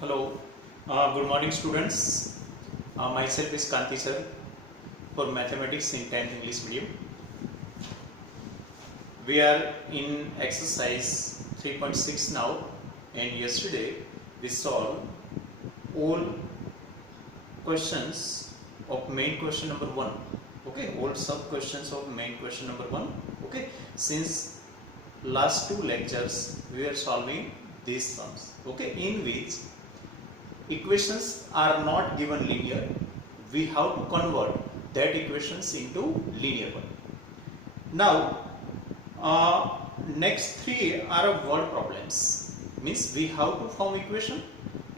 Hello, good morning students. Myself is Kanti sir for mathematics in 10th English medium. We are in exercise 3.6 now, and yesterday we solved all questions of main question number 1. Okay, all sub questions of main question number 1. Okay, since last two lectures we are solving these sums. Okay, in which equations are not given linear, we have to convert that equations into linear one. Now next three are word problems, means we have to form equation,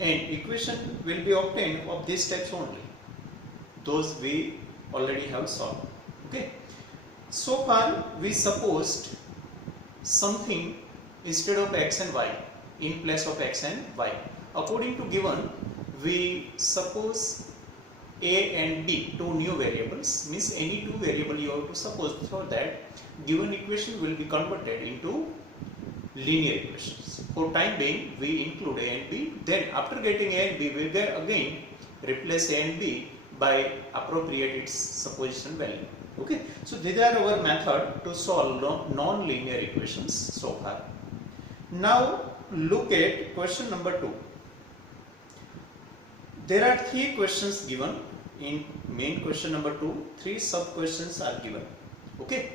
and equation will be obtained of these types only, those we already have solved. Okay, so far we supposed something instead of x and y, in place of x and y. According to given, we suppose a and b, two new variables, means any two variable you have to suppose, so that given equation will be converted into linear equations. For time being we include a and b, then after getting a and b we will again replace a and b by appropriate its supposition value. Okay, so these are our method to solve non-linear equations so far. Now look at question number 2. There are three questions given in main question number 2. Three sub questions are given. Okay,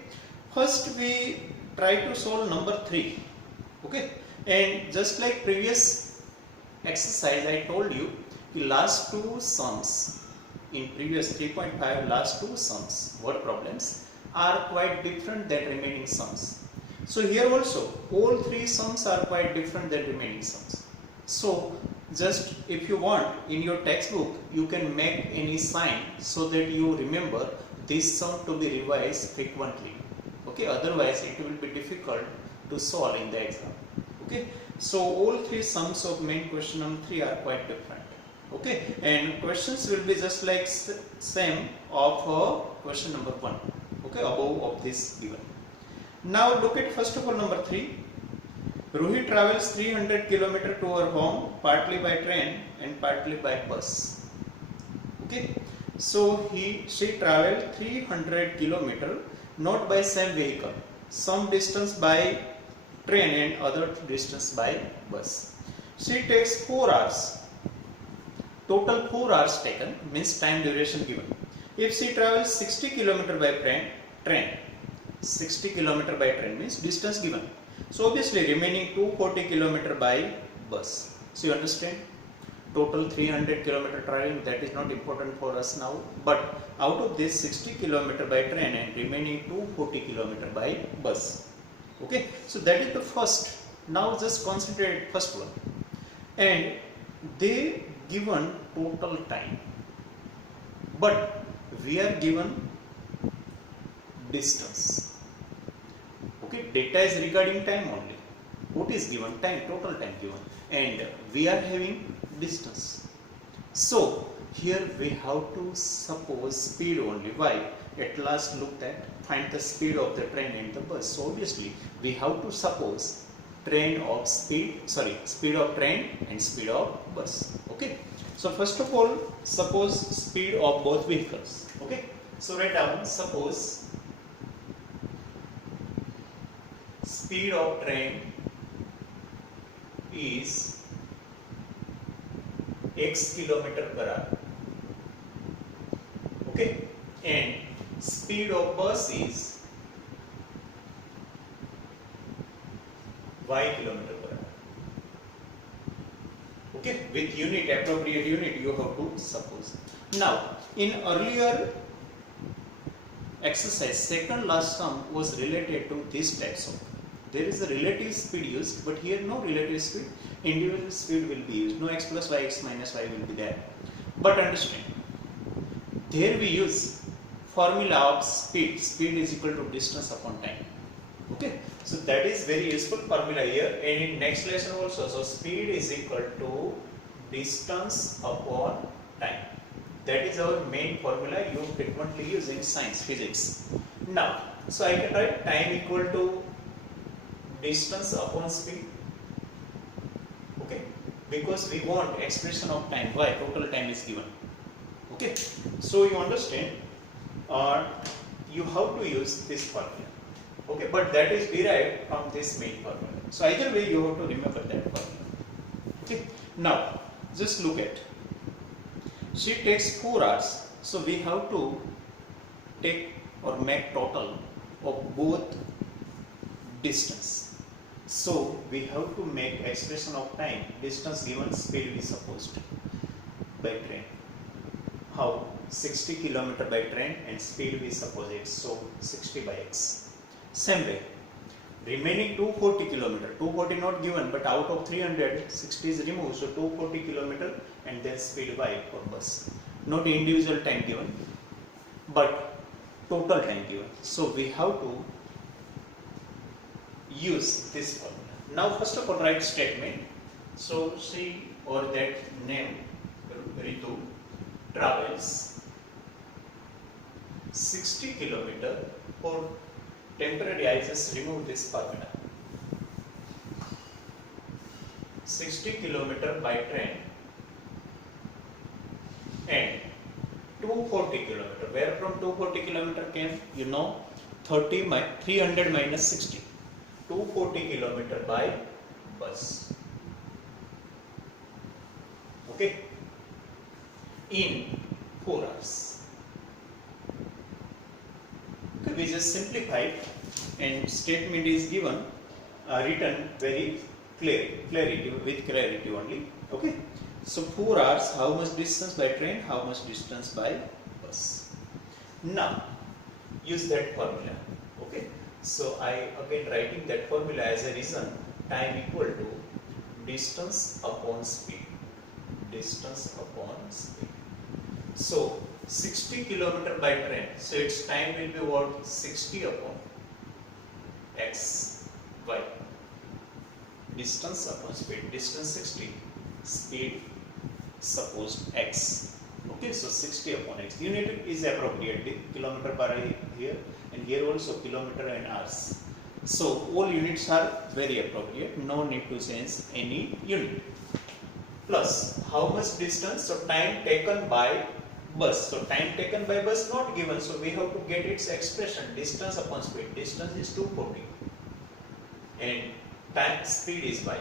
first we try to solve number 3. Okay, and just like previous exercise I told you, the last two sums in previous 3.5, last two sums, word problems, are quite different than remaining sums. So here also all three sums are quite different than remaining sums. So just if you want, in your textbook you can make any sign so that you remember this sum to be revised frequently. Okay, otherwise it will be difficult to solve in the exam. Okay, so all three sums of main question number 3 are quite different. Okay, and questions will be just like same of question number 1. Okay, above of this given. Now look at first of all number 3. Ruhi travels 300 km to her home, partly by train and partly by bus. Okay, so she traveled 300 km not by same vehicle, some distance by train and other distance by bus. She takes 4 hours. Total 4 hours taken, means time duration given. If she travels 60 km by train, 60 km by train means distance given. So obviously remaining 240 km by bus. So you understand, total 300 km traveling, that is not important for us now. But out of this 60 km by train and remaining 240 km by bus. Okay, so that is the first. Now just concentrate first one. And they given total time, but we are given distance. Okay, data is regarding time only. What is given? Time, total time given, and we are having distance. So here we have to suppose speed only. Why? At last looked at, find the speed of the train and the bus. So obviously we have to suppose speed of train and speed of bus. Okay, so first of all suppose speed of both vehicles. Okay, so write down, suppose speed of train is x km/h. Okay, and speed of bus is y km/h. Okay, with unit, appropriate unit you have to suppose. Now in earlier exercise, second last sum was related to this types of, there is a relative speed used, but here no relative speed, individual speed will be used, no x plus y, x minus y will be there. But understand, there we use formula of speed is equal to distance upon time. Okay, so that is very useful formula here, and in next lesson also. So speed is equal to distance upon time. That is our main formula you frequently use in science, physics. Now, so I can write time equal to distance upon speed. Okay, because we want expression of time. Why? Total time is given. Okay, so you understand, you have to use this formula. Okay, but that is derived from this main formula. So either way you have to remember that formula. Okay, now just look at, she takes 4 hours, so we have to take or make total of both distance. So we have to make expression of time, distance given, speed we supposed by train. How? 60 km by train and speed we suppose it's so 60 by x. Same way, remaining 240 km, 240 not given, but out of 300, 60 is removed, so 240 km and then speed y for bus. Not individual time given, but total time given. So we have to use this formula. Now first of all write statement. So she or that name Ritu travels 60 km for temporary, I just remove this formula. 60 km by train and 240 km. Where from 240 km came? You know, 300 minus 60. 240 km by bus. Okay, in 4 hours. Okay, we just simplify and statement is given, written very clarity with clarity only. Okay, so 4 hours, how much distance by train, how much distance by bus. Now use that formula. Okay, so I again writing that formula as a reason, time equal to distance upon speed. Distance upon speed. So 60 km by train, so its time will be what? 60 upon x, y. Distance upon speed, distance 60, speed supposed x. Okay, so 60 upon x. Unit is appropriate, kilometer per hour here, and here also kilometer and hours. So all units are very appropriate, no need to change any unit. Plus, how much distance? So time taken by bus. So time taken by bus not given, so we have to get its expression, distance upon speed. Distance is 240 and time speed is y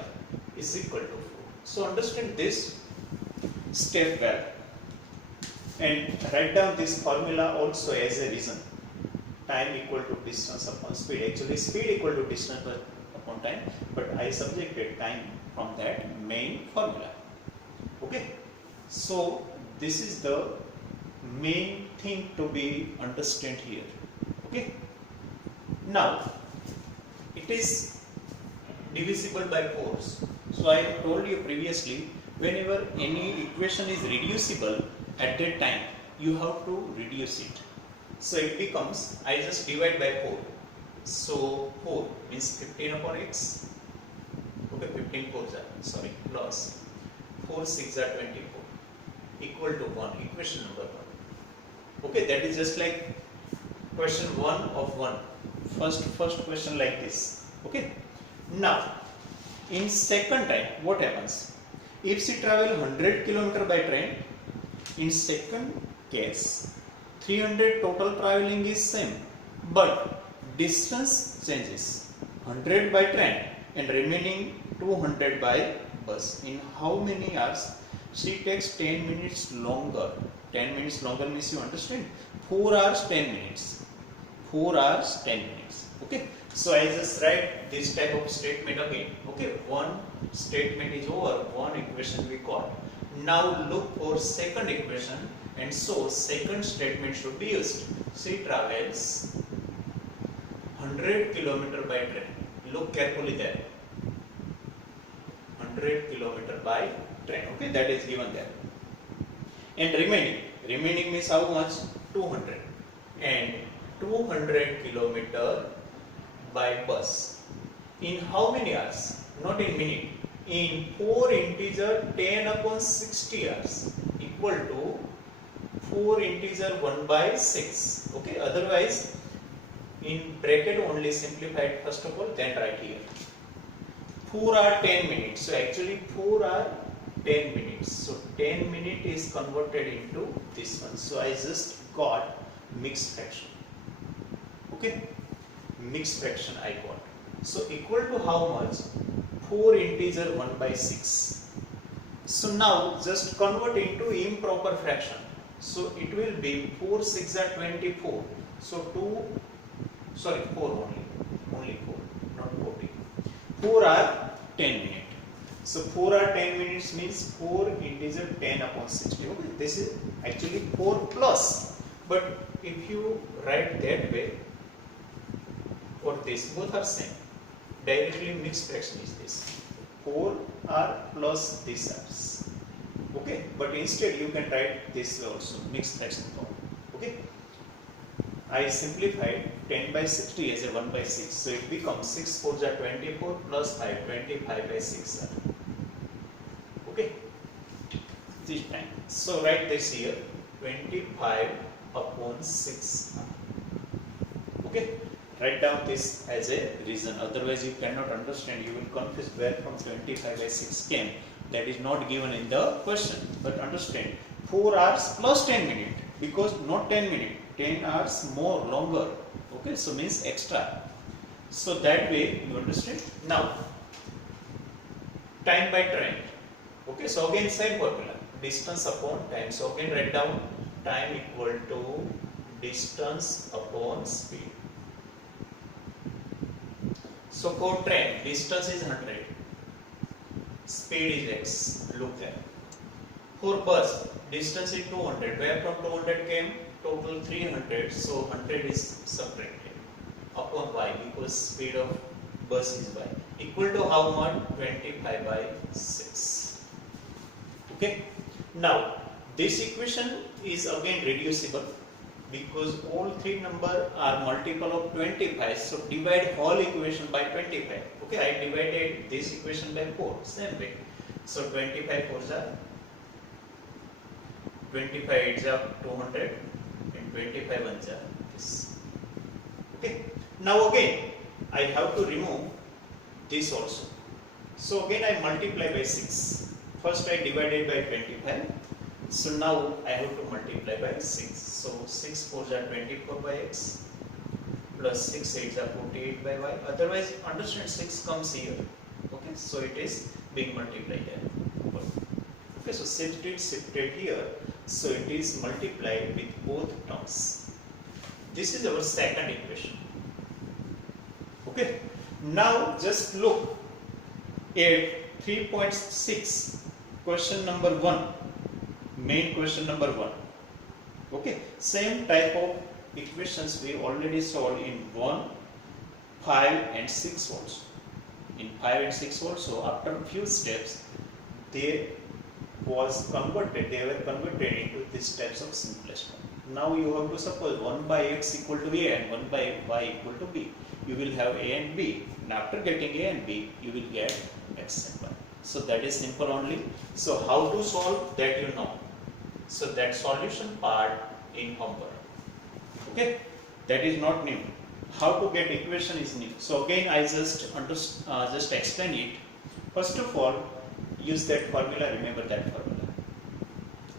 is equal to 4. So understand this step well and write down this formula also as a reason. Time equal to distance upon speed. Actually speed equal to distance upon time, but I subjected time from that main formula. Okay, so this is the main thing to be understood here. Okay, now it is divisible by 4. So I told you previously, whenever any equation is reducible at that time, you have to reduce it. So it becomes, I just divide by 4. So 4 means 15 upon x. Okay, 15 4s are, sorry, plus 4 6 are 24 equal to 1, equation number 1. Okay, that is just like question 1 of 1. First question like this. Okay, now in second time what happens? If she travel 100 km by train, in second case 300 total traveling is same, but distance changes. 100 by train and remaining 200 by bus. In how many hours? She takes 10 minutes longer. 10 minutes longer means, you understand, 4 hours 10 minutes. 4 hours 10 minutes. Okay, so I just write this type of statement again. Okay, one statement is over, one equation we got. Now look for second equation, and so second statement should be used. She travels 100 km by train. Look carefully there. 100 km by train. Okay, that is given there. And remaining means how much? 200. And 200 km by bus. In how many hours? Not in minute. In 4 integer 10 upon 60 hours equal to 4 integer 1 by 6. Okay, otherwise in bracket only simplified first of all, then write here. 4 hour 10 minutes. So actually 4 hour 10 minutes. So 10 minute is converted into this one. So I just got mixed fraction. Okay, mixed fraction I got. So equal to how much? 4 integer 1 by 6. So now just convert into improper fraction. So it will be 4 6 are 24. So 4 only 4, not 40. 4 are 10 minutes. So 4 are 10 minutes means 4 integer 10 upon 60. Okay, this is actually 4 plus. But if you write that way, or this, both are same. Directly mixed fraction is this. 4 are plus this are. Okay, but instead you can write this also, mixed fraction form. Okay, I simplified 10 by 60 as a 1 by 6. So it becomes 6 4s are 24 plus 5, 25 by 6. Okay, this time. So write this here, 25 upon 6. Okay, write down this as a reason. Otherwise you cannot understand. You will confuse where from 25 by 6 came. That is not given in the question. But understand, 4 hours plus 10 minutes, because not 10 minutes, 10 hours more longer. Okay, so means extra. So that way you understand. Now, time by time. Okay, so again same formula, distance upon time. So again write down time equal to distance upon speed. So for train, distance is 100, speed is x, look there. For bus, distance is 200, where from 200 came? Total 300, so 100 is subtracted upon y, because speed of bus is y, equal to how much? 25 by 6. Okay, now this equation is again reducible, because all three numbers are multiple of 25, so divide whole equation by 25. Okay, I divided this equation by 4, same way. So 25 4s are 25 8s are 200 and 25 1s are this. Okay, now again I have to remove this also. So again I multiply by 6. First I divided by 25. So now I have to multiply by 6. So 6 4s are 24 by x plus 6 8s are 48 by y. Otherwise, understand 6 comes here. Okay, so it is being multiplied there. Okay, so shifted here. So it is multiplied with both terms. This is our second equation. Okay, now just look at 3.6, question number 1. Main question number 1. Okay, same type of equations we already solved in 1, 5 and 6 also. In 5 and 6 also, after a few steps, they were converted into these steps of simplest form. Now you have to suppose 1 by x equal to a and 1 by y equal to b. You will have a and b, and after getting a and b, you will get x and y. So that is simple only. So how to solve that you know. So that solution part in homework. Okay, that is not new. How to get equation is new. So again I just explain it. First of all, use that formula. Remember that formula.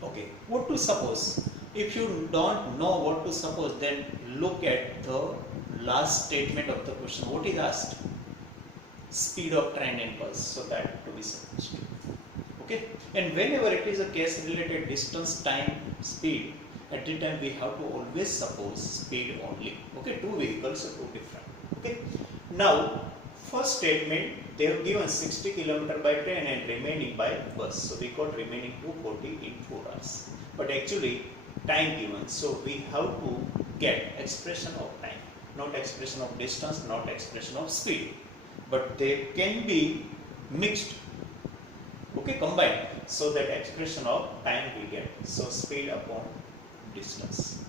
Okay, what to suppose? If you don't know what to suppose, then look at the last statement of the question. What is asked? Speed of train and bus. So that to be supposed. Okay, and whenever it is a case related distance, time, speed, at the time we have to always suppose speed only. Okay, two vehicles are two different. Okay, now first statement they have given 60 km by train and remaining by bus. So we got remaining 240 in 4 hours. But actually time given, so we have to get expression of time, not expression of distance, not expression of speed. But they can be mixed. Okay, combined, so that expression of time we get. So speed upon distance.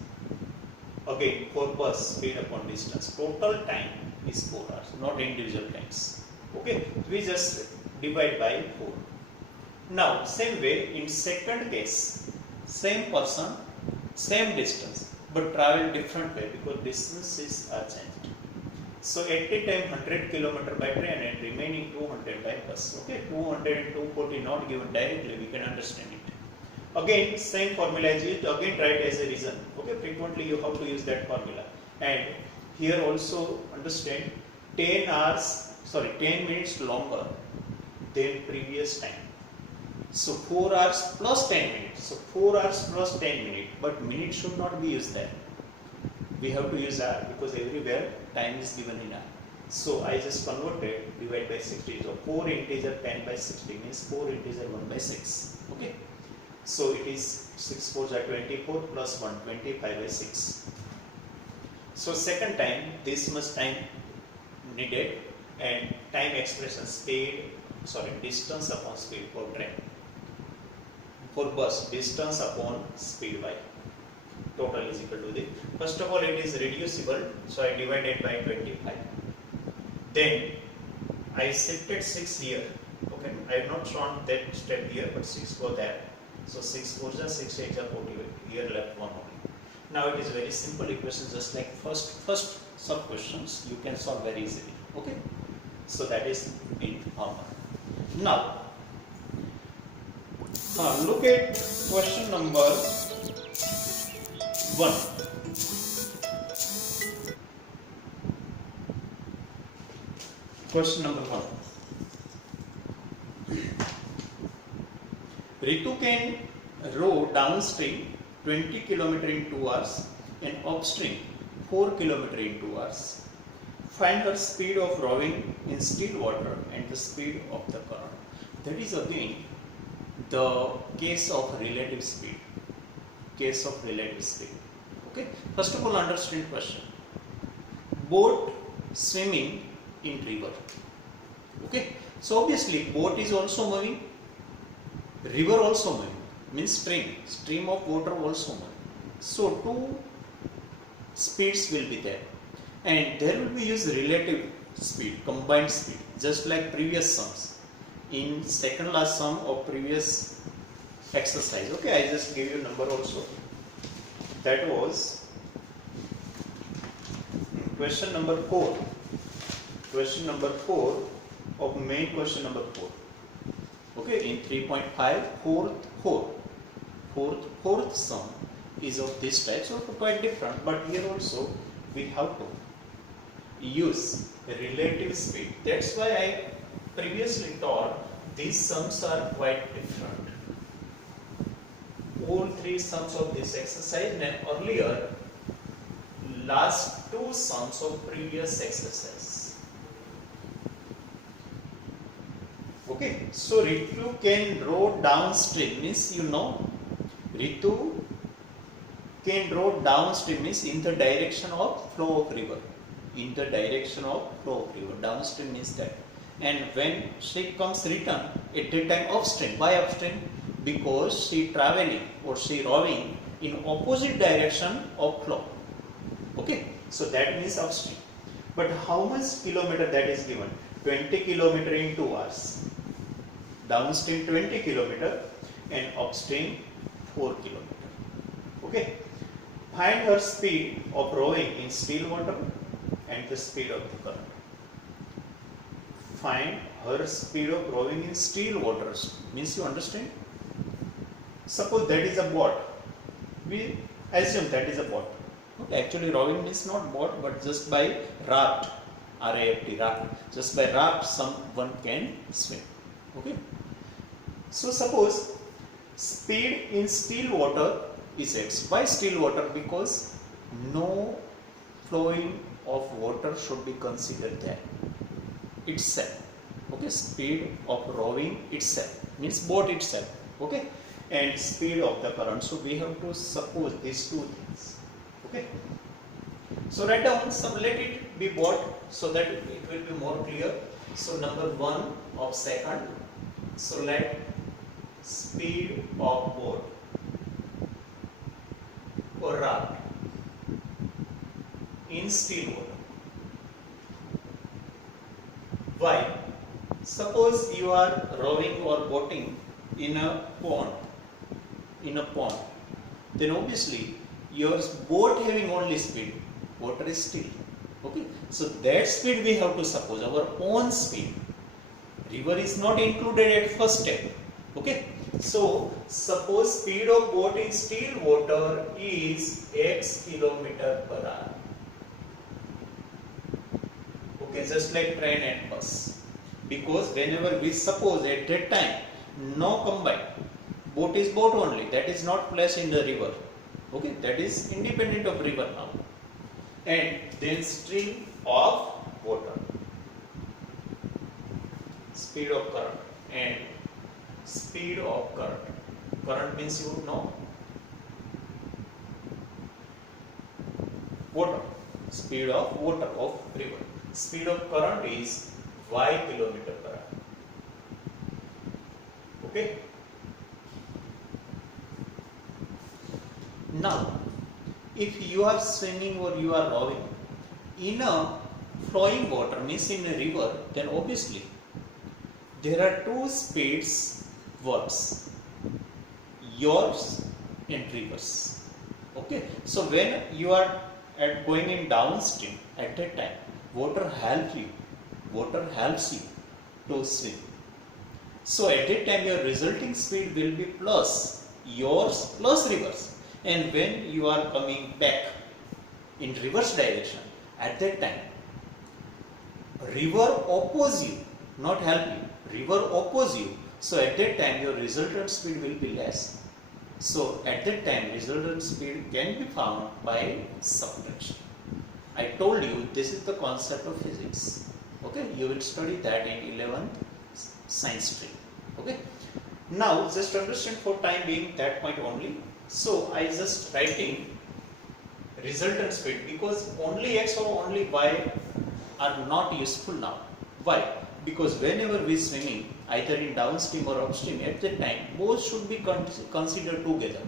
Again, for bus, speed upon distance. Total time is 4 hours, not individual times. Okay, we just divide by 4. Now, same way in second case, same person, same distance, but travel different way because distances are changed. So 80 times 100 kilometer by train and remaining 200 by bus. Okay, 200 and 240 not given directly, we can understand it. Again, same formula is used, again write as a reason. Okay, frequently you have to use that formula. And here also understand 10 minutes longer than previous time. So 4 hours plus 10 minutes. So 4 hours plus 10 minutes, but minutes should not be used there. We have to use hour because everywhere time is given in hour. So I just converted divide by 60. So 4 integer 10 by 60 means 4 integer 1 by 6. Okay. So it is 6 4s are 24 plus 1 25 by 6. So second time this much time needed and time expression distance upon speed for train. For bus distance upon speed by total is equal to the, first of all it is reducible, so I divided by 25. Then I shifted 6 here. Okay, I have not shown that step here, but 6 go there. So 6 4s are 6 8s are 40. Here left 1 only. Now it is very simple equation, just like first sub questions you can solve very easily. Okay, so that is in formal. Now look at question number 1. Question number 1. Ritu can row downstream 20 km in 2 hours and upstream 4 km in 2 hours. Find her speed of rowing in still water and the speed of the current. That is again the case of relative speed. Okay. First of all, understand question. Boat swimming in river. Okay. So obviously boat is also moving. River also moving. Means stream of water also moving. So two speeds will be there, and there will be used relative speed, combined speed, just like previous sums in second last sum of previous exercise. Okay, I just gave you number also. That was question number 4. Question number 4 of main question number 4. Okay, in 3.5, fourth sum is of this type, so quite different. But here also we have to use relative speed. That's why I previously taught these sums are quite different. All 3 sums of this exercise and earlier last 2 sums of previous exercise. Okay, so Ritu can row downstream means Ritu can row downstream means in the direction of flow of river. Downstream means that. And when she comes return at that time upstream. Why upstream? Because she traveling or she rowing in opposite direction of flow. Okay, so that means upstream. But how much kilometer that is given? 20 kilometer in 2 hours. Downstream 20 kilometer and upstream 4 kilometer. Okay. Find her speed of rowing in still water and the speed of the current. Find her speed of rowing in still waters. Means you understand? Suppose that is a boat. We assume that is a boat. Okay. Actually rowing means not boat but just by raft. R-A-F-T, raft. Just by raft someone can swim. Okay. So suppose speed in still water is x. Why still water? Because no flowing of water should be considered there itself. Okay, speed of rowing itself means boat itself. Okay, and speed of the current. So we have to suppose these 2 things. Okay, so write down some, let it be boat so that it will be more clear. So number 1 of second. So let speed of boat or raft in still water. Why? Suppose you are rowing or boating in a pond. Then obviously your boat having only speed, water is still. Okay, so that speed we have to suppose our own speed. River is not included at first step. Okay, so suppose speed of boat in still water is x kilometer per hour. Okay, just like train and bus, because whenever we suppose at that time no combined, boat is boat only, that is not placed in the river. Okay, that is independent of river now. And then stream of water, speed of current, and speed of current. Current means you know water, speed of water of river. Speed of current is y kilometer per hour. Okay. Now, if you are swimming or you are rowing in a flowing water, means in a river, then obviously there are two speeds works, yours and reverse. Okay, so when you are going in downstream, at that time water helps you to swim. So at that time your resulting speed will be plus yours plus reverse. And when you are coming back in reverse direction, at that time river oppose you, not help you, river oppose you. So at that time your resultant speed will be less. So at that time resultant speed can be found by subtraction. I told you this is the concept of physics. Okay, you will study that in 11th science stream. Okay, now just understand for time being that point only. So I just writing resultant speed, because only x or only y are not useful now. Why? Because whenever we swimming either in downstream or upstream, at that time both should be considered together,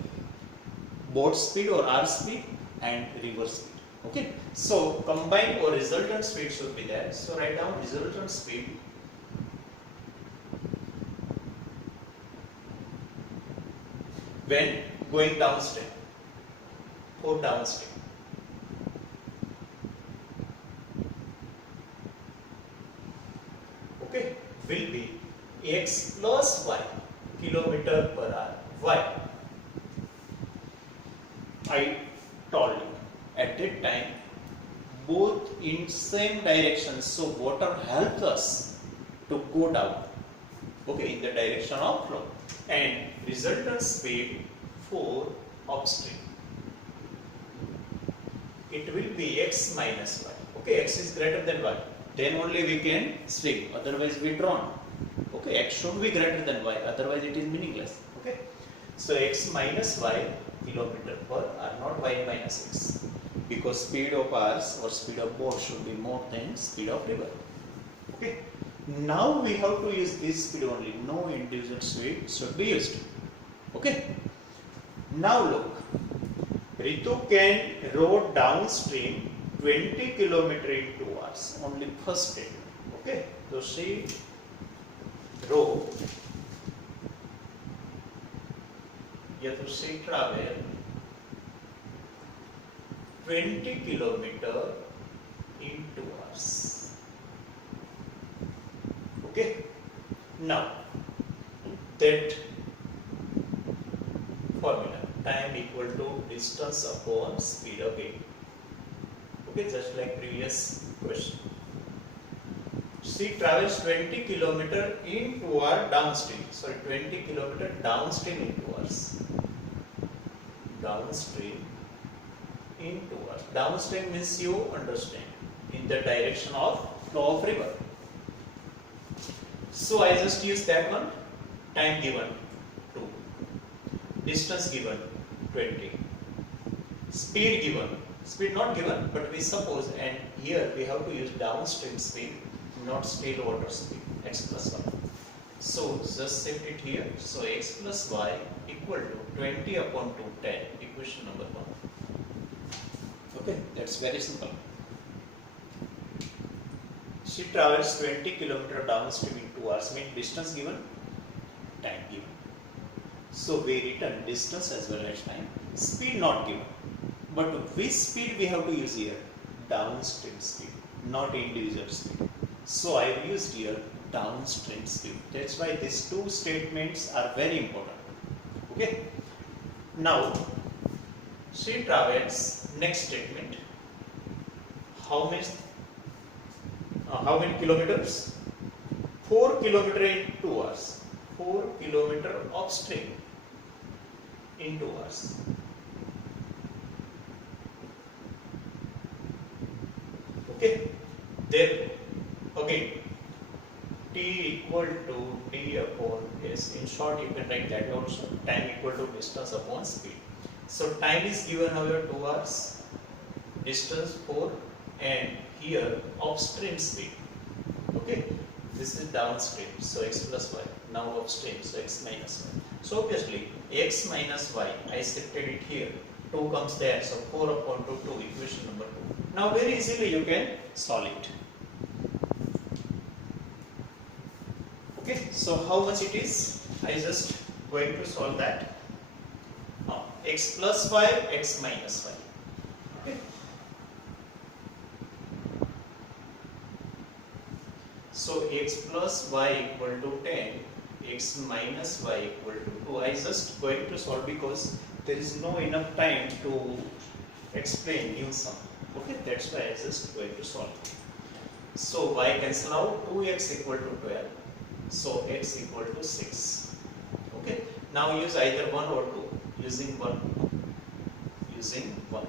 boat speed or r speed and river speed. Okay, so combined or resultant speed should be there. So write down resultant speed when going downstream, for downstream. Okay, will be x plus y kilometer per hour. Why? I told you at that time both in same direction, so water helps us to go down, okay, in the direction of flow. And resultant speed for upstream, it will be x minus y. Okay, x is greater than y, then only we can swim, otherwise we drown. Okay, x should be greater than y, otherwise it is meaningless. Okay, so x minus y kilometer per hour, not y minus x, because speed of ours or speed of boat should be more than speed of river. Okay, now we have to use this speed only, no induced speed should be used. Okay, now look, Ritu can row downstream 20 km in 2 hours, only first statement. Okay, so she row, to she travel 20 km in 2 hours. Okay, now that formula, time equal to distance upon speed of it. Okay, just like previous question. She travels 20 km in 2 hours downstream. Sorry, 20 km downstream in 2 hours. Downstream in 2 hours. Downstream means you understand, in the direction of flow of river. So I just use that one. Time given 2, distance given 20, speed given, speed not given, but we suppose, and here we have to use downstream speed, not still water speed, x plus 1. So just shift it here. So x plus y equal to 20 upon 2, 10, equation number 1. Okay, that's very simple. She travels 20 km downstream in 2 hours, means distance given, time given. So we return distance as well as time, speed not given. But which speed we have to use here? Downstream speed. not individual speed. So I have used here downstream speed. That's why these two statements are very important. Okay. Now, she travels. Next statement. How many kilometers? 4 kilometers in 2 hours. 4 kilometers upstream in 2 hours. Okay. Then again, T equal to D upon S. In short, you can write that also. Time equal to distance upon speed. So time is given over 2 hours, distance 4, and here upstream speed. Okay, this is downstream, so x plus y. Now upstream, so x minus y. So obviously x minus y, I shifted it here. 2 comes there, so 4 upon 2, equation number 2. Now very easily you can solve it. Okay, so how much it is? I just going to solve that. Now x plus y, x minus y. Okay. So x plus y equal to 10, x minus y equal to 2. I just going to solve because there is no enough time to explain new sum. Okay, that's why I just going to solve it. So y cancel out, 2x equal to 12. So x equal to 6. Okay. Now use either 1 or 2. Using 1. Using 1.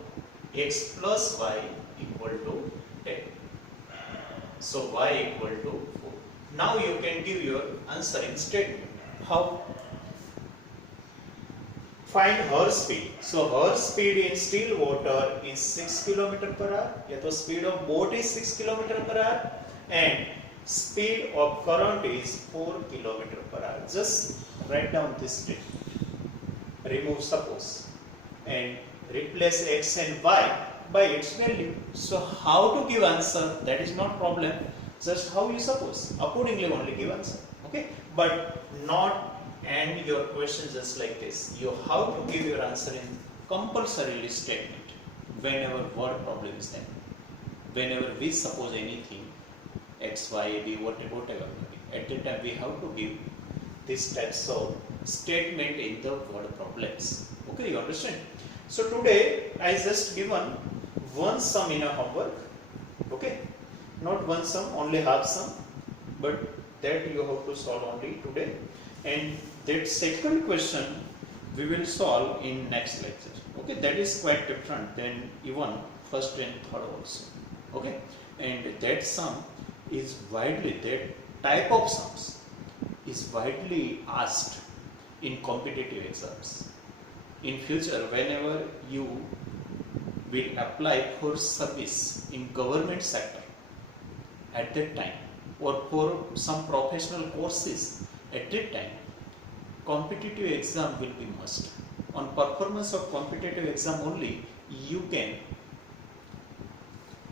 X plus y equal to 10. So y equal to 4. Now you can give your answering statement. How? Find her speed. So her speed in still water is 6 km per hour. Yeah, the speed of boat is 6 km per hour. And speed of current is 4 km per hour. Just write down this statement. Remove suppose and replace x and y by its value. So how to give answer, that is not problem. Just how you suppose. Accordingly only give answer. Okay. But not end your question just like this. You have to give your answer in compulsory statement whenever word problem is there. Whenever we suppose anything, x, y, b, whatever. At that time we have to give this types of statement in the word problems. Okay, you understand? So today I just given one sum in a homework. Okay, not one sum, only half sum, but that you have to solve only today. And that second question we will solve in next lecture. Okay, that is quite different than even first and third also. Okay, and that sum is widely, that type of sums is widely asked in competitive exams. In future, whenever you will apply for service in government sector at that time, or for some professional courses at that time, competitive exam will be must. On performance of competitive exam only you can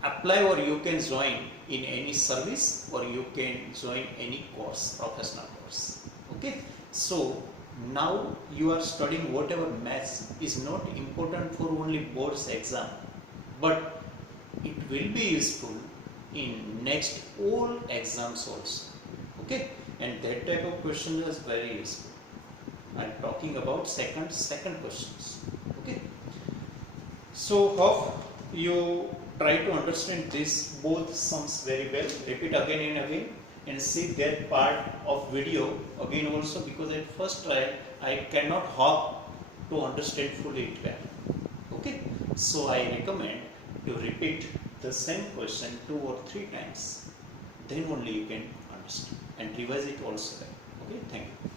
apply or you can join in any service or you can join any course, professional course. Okay, so now you are studying whatever maths is not important for only boards exam, but it will be useful in next all exams also. Okay, and that type of question is very useful. I am talking about second questions. Okay, so hope you try to understand this both sums very well. Repeat again and again and see that part of video again also, because at first try I cannot hope to understand fully it well. Okay, so I recommend to repeat the same question 2 or 3 times, then only you can understand, and revise it also well. Okay, thank you.